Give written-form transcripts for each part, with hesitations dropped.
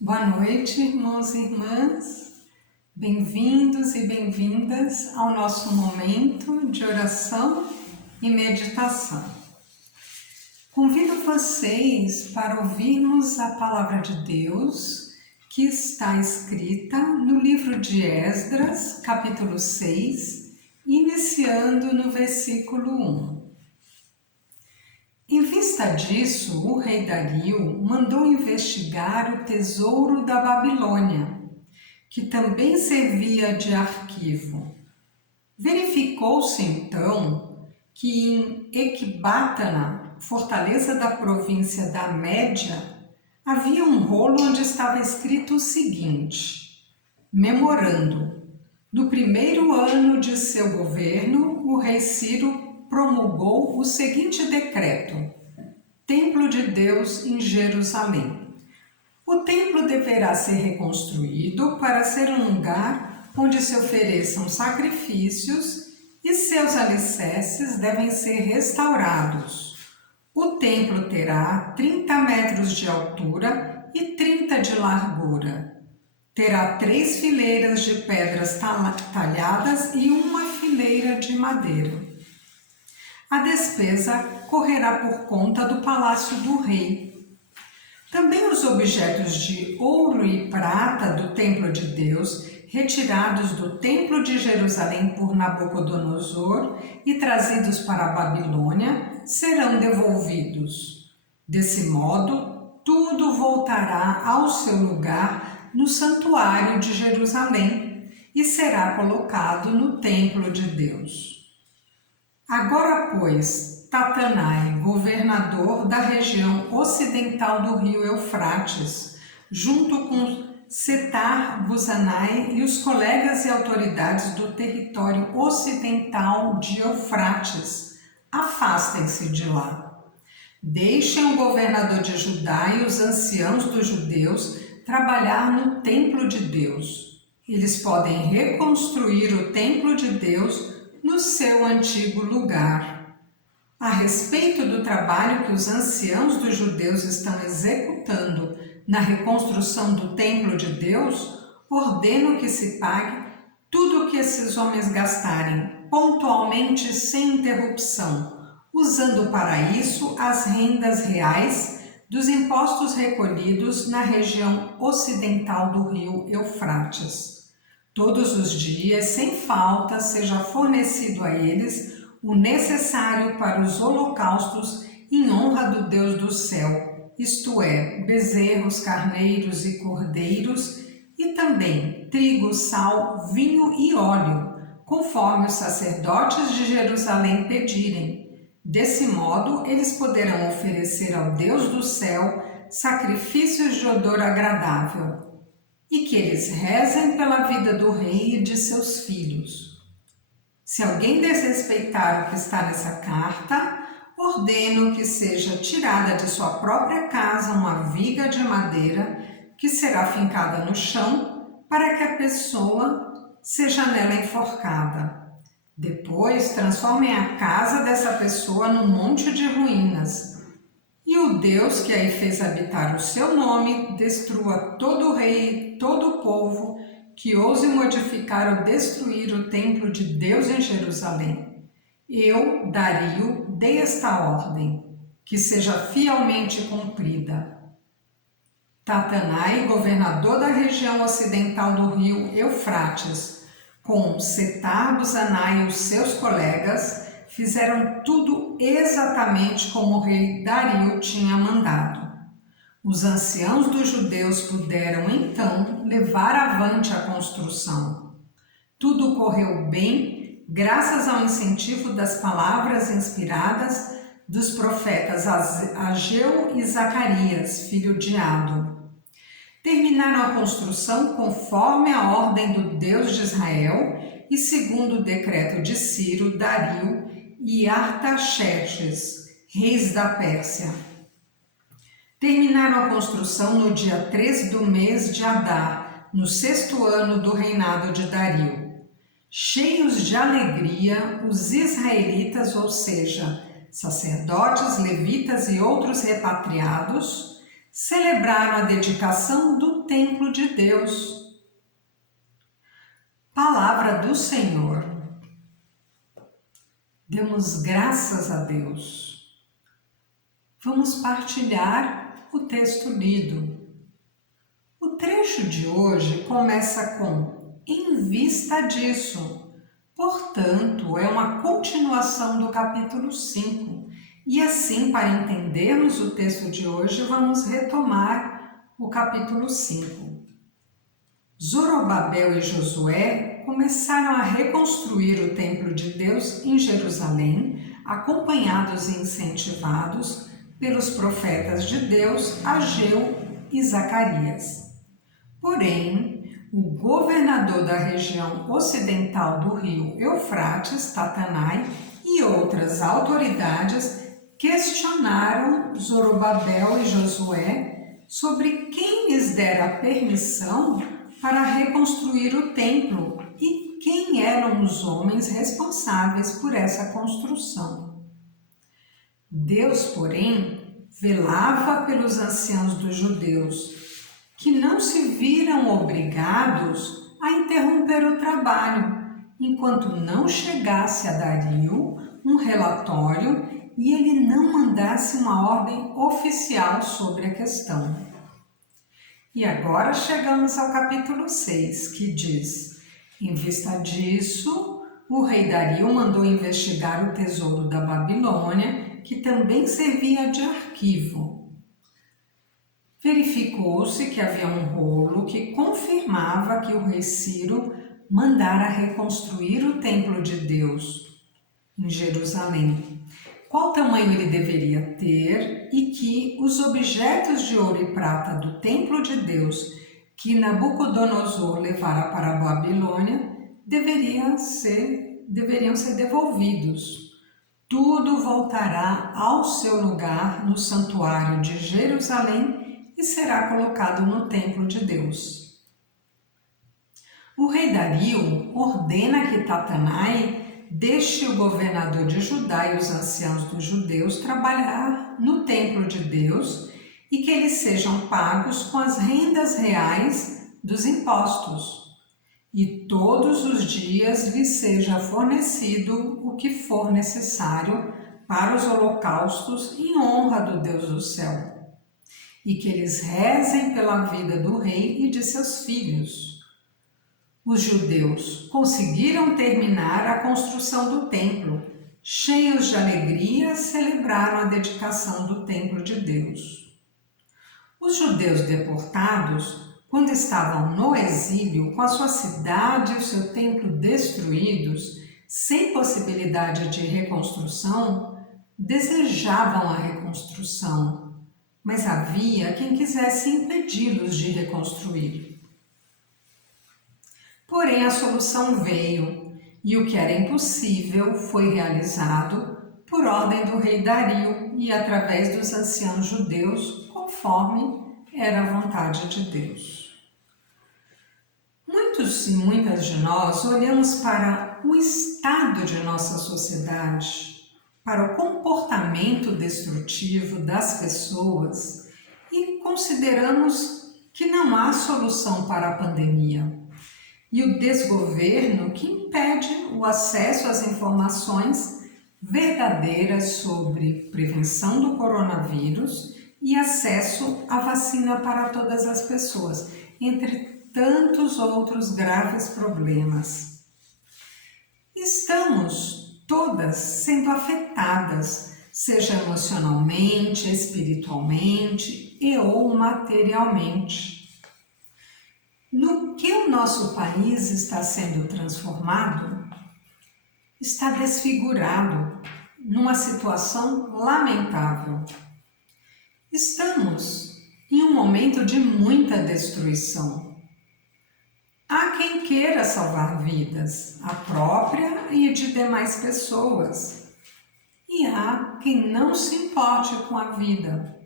Boa noite, irmãos e irmãs. Bem-vindos e bem-vindas ao nosso momento de oração e meditação. Convido vocês para ouvirmos a palavra de Deus que está escrita no livro de Esdras, capítulo 6, iniciando no versículo 1. Em vista disso, o rei Dario mandou investigar o tesouro da Babilônia, que também servia de arquivo. Verificou-se então que em Ecbátana, fortaleza da província da Média, havia um rolo onde estava escrito o seguinte: memorando. No primeiro ano de seu governo, o rei Ciro promulgou o seguinte decreto: Templo de Deus em Jerusalém. O templo deverá ser reconstruído para ser um lugar onde se ofereçam sacrifícios e seus alicerces devem ser restaurados. O templo terá 30 metros de altura e 30 de largura. Terá 3 fileiras de pedras talhadas e uma fileira de madeira. A despesa correrá por conta do palácio do rei. Também os objetos de ouro e prata do templo de Deus, retirados do templo de Jerusalém por Nabucodonosor e trazidos para a Babilônia, serão devolvidos. Desse modo, tudo voltará ao seu lugar no santuário de Jerusalém e será colocado no templo de Deus. Agora, pois, Tatanai, governador da região ocidental do rio Eufrates, junto com Setar-Buzanai e os colegas e autoridades do território ocidental de Eufrates, afastem-se de lá. Deixem o governador de Judá e os anciãos dos judeus trabalhar no templo de Deus. Eles podem reconstruir o templo de Deus no seu antigo lugar. A respeito do trabalho que os anciãos dos judeus estão executando na reconstrução do templo de Deus, ordeno que se pague tudo o que esses homens gastarem, pontualmente sem interrupção, usando para isso as rendas reais dos impostos recolhidos na região ocidental do rio Eufrates. Todos os dias, sem falta, seja fornecido a eles o necessário para os holocaustos em honra do Deus do céu, isto é, bezerros, carneiros e cordeiros, e também trigo, sal, vinho e óleo, conforme os sacerdotes de Jerusalém pedirem. Desse modo, eles poderão oferecer ao Deus do céu sacrifícios de odor agradável, e que eles rezem pela vida do rei e de seus filhos. Se alguém desrespeitar o que está nessa carta, ordeno que seja tirada de sua própria casa uma viga de madeira que será fincada no chão para que a pessoa seja nela enforcada. Depois, transformem a casa dessa pessoa num monte de ruínas. E o Deus que aí fez habitar o seu nome, destrua todo o rei e todo o povo que ouse modificar ou destruir o templo de Deus em Jerusalém. Eu, Dario, dei esta ordem, que seja fielmente cumprida. Tatanai, governador da região ocidental do rio Eufrates, com Setar-Buzanai e os seus colegas, fizeram tudo exatamente como o rei Dario tinha mandado. Os anciãos dos judeus puderam, então, levar avante a construção. Tudo correu bem, graças ao incentivo das palavras inspiradas dos profetas Ageu e Zacarias, filho de Ado. Terminaram a construção conforme a ordem do Deus de Israel e segundo o decreto de Ciro, Dario e Artaxerxes, reis da Pérsia. Terminaram a construção no dia 3 do mês de Adar, no 6º ano do reinado de Dario. Cheios de alegria, os israelitas, ou seja, sacerdotes, levitas e outros repatriados, celebraram a dedicação do templo de Deus. Palavra do Senhor. Demos graças a Deus. Vamos partilhar o texto lido. O trecho de hoje começa com "em vista disso". Portanto, é uma continuação do capítulo 5. E assim, para entendermos o texto de hoje, vamos retomar o capítulo 5. Zorobabel e Josué começaram a reconstruir o templo de Deus em Jerusalém, acompanhados e incentivados pelos profetas de Deus Ageu e Zacarias. Porém, o governador da região ocidental do rio Eufrates, Tatanai, e outras autoridades questionaram Zorobabel e Josué sobre quem lhes dera permissão para reconstruir o templo e quem eram os homens responsáveis por essa construção. Deus, porém, velava pelos anciãos dos judeus, que não se viram obrigados a interromper o trabalho, enquanto não chegasse a Dario um relatório e ele não mandasse uma ordem oficial sobre a questão. E agora chegamos ao capítulo 6, que diz: em vista disso, o rei Dario mandou investigar o tesouro da Babilônia, que também servia de arquivo. Verificou-se que havia um rolo que confirmava que o rei Ciro mandara reconstruir o templo de Deus em Jerusalém, qual tamanho ele deveria ter e que os objetos de ouro e prata do templo de Deus que Nabucodonosor levara para a Babilônia deveriam ser devolvidos. Tudo voltará ao seu lugar no santuário de Jerusalém e será colocado no templo de Deus. O rei Dario ordena que Tatanai deixe o governador de Judá e os anciãos dos judeus trabalhar no templo de Deus e que eles sejam pagos com as rendas reais dos impostos. E todos os dias lhes seja fornecido o que for necessário para os holocaustos em honra do Deus do céu. E que eles rezem pela vida do rei e de seus filhos. Os judeus conseguiram terminar a construção do templo. Cheios de alegria, celebraram a dedicação do templo de Deus. Os judeus deportados, quando estavam no exílio, com a sua cidade e o seu templo destruídos, sem possibilidade de reconstrução, desejavam a reconstrução, mas havia quem quisesse impedi-los de reconstruir. Porém, a solução veio, e o que era impossível foi realizado por ordem do rei Dario e através dos anciãos judeus, conforme era a vontade de Deus. Muitos e muitas de nós olhamos para o estado de nossa sociedade, para o comportamento destrutivo das pessoas e consideramos que não há solução para a pandemia. E o desgoverno que impede o acesso às informações verdadeiras sobre prevenção do coronavírus e acesso à vacina para todas as pessoas, entre tantos outros graves problemas. Estamos todas sendo afetadas, seja emocionalmente, espiritualmente e ou materialmente. No que o nosso país está sendo transformado, está desfigurado, numa situação lamentável. Estamos em um momento de muita destruição. Há quem queira salvar vidas, a própria e de demais pessoas. E há quem não se importe com a vida.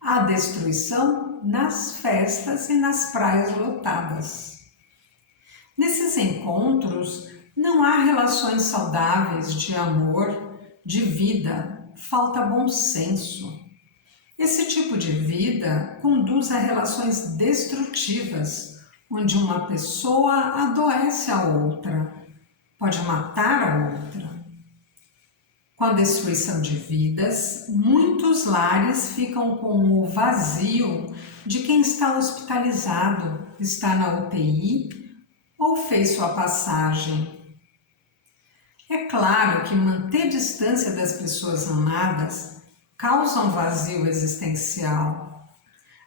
Há destruição nas festas e nas praias lotadas. Nesses encontros, não há relações saudáveis de amor, de vida, falta bom senso. Esse tipo de vida conduz a relações destrutivas, onde uma pessoa adoece a outra, pode matar a outra. Com a destruição de vidas, muitos lares ficam com o vazio de quem está hospitalizado, está na UTI ou fez sua passagem. É claro que manter distância das pessoas amadas causa um vazio existencial.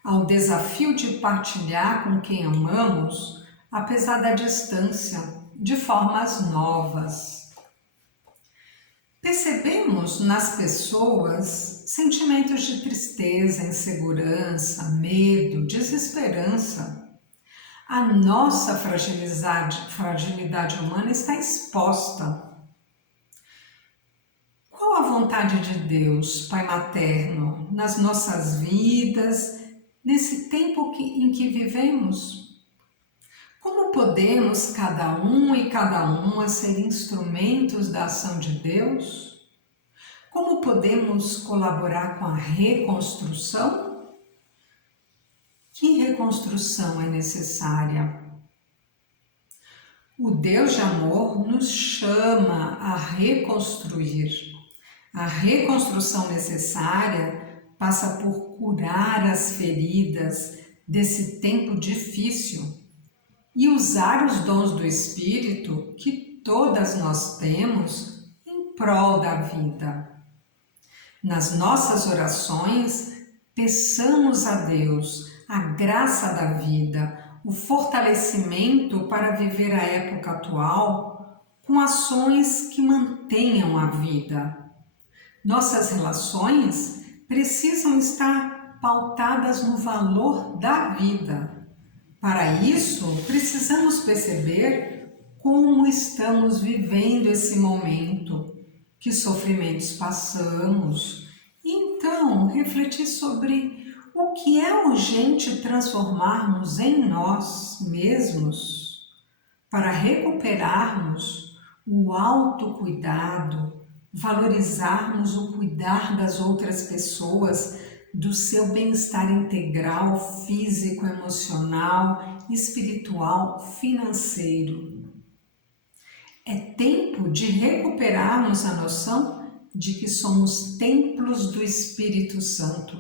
Ao desafio de partilhar com quem amamos, apesar da distância, de formas novas. Percebemos nas pessoas sentimentos de tristeza, insegurança, medo, desesperança. A nossa fragilidade humana está exposta. Qual a vontade de Deus, Pai materno, nas nossas vidas, nesse tempo em que vivemos? Como podemos, cada um e cada uma, ser instrumentos da ação de Deus? Como podemos colaborar com a reconstrução? Que reconstrução é necessária? O Deus de amor nos chama a reconstruir. A reconstrução necessária passa por curar as feridas desse tempo difícil e usar os dons do Espírito que todas nós temos em prol da vida. Nas nossas orações, peçamos a Deus a graça da vida, o fortalecimento para viver a época atual com ações que mantenham a vida. Nossas relações precisam estar pautadas no valor da vida. Para isso, precisamos perceber como estamos vivendo esse momento, que sofrimentos passamos, e então refletir sobre o que é urgente transformarmos em nós mesmos para recuperarmos o autocuidado, valorizarmos o cuidar das outras pessoas, do seu bem-estar integral, físico, emocional, espiritual, financeiro. É tempo de recuperarmos a noção de que somos templos do Espírito Santo.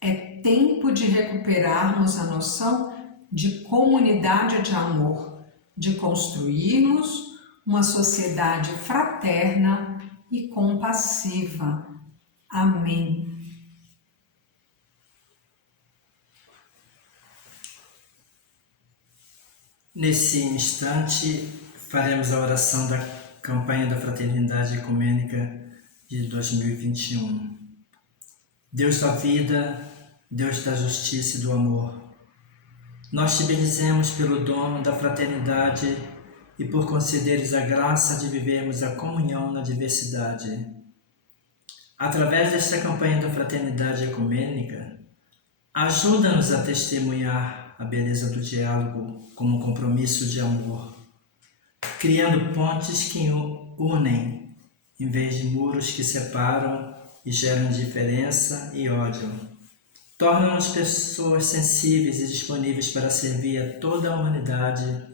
É tempo de recuperarmos a noção de comunidade de amor, de construirmos uma sociedade fraterna e compassiva. Amém. Nesse instante, faremos a oração da campanha da Fraternidade Ecumênica de 2021. Deus da vida, Deus da justiça e do amor, nós te bendizemos pelo dom da fraternidade e por concederes a graça de vivermos a comunhão na diversidade. Através desta campanha da Fraternidade Ecumênica, ajuda-nos a testemunhar a beleza do diálogo como um compromisso de amor, criando pontes que unem, em vez de muros que separam e geram indiferença e ódio. Torna-nos pessoas sensíveis e disponíveis para servir a toda a humanidade,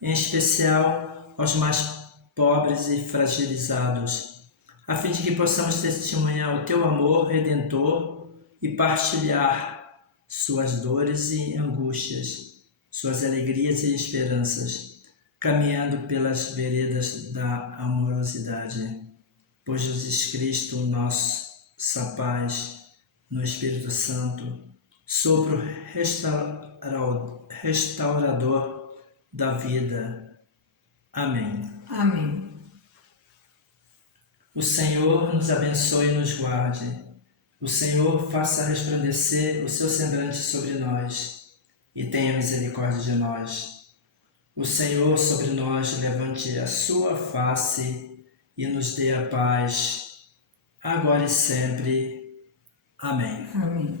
em especial aos mais pobres e fragilizados, a fim de que possamos testemunhar o teu amor redentor e partilhar suas dores e angústias, suas alegrias e esperanças, caminhando pelas veredas da amorosidade. Por Jesus Cristo, nossa paz, no Espírito Santo, sopro restaurador da vida. Amém. Amém. O Senhor nos abençoe e nos guarde. O Senhor faça resplandecer o seu semblante sobre nós e tenha misericórdia de nós. O Senhor sobre nós levante a sua face e nos dê a paz, agora e sempre. Amém. Amém.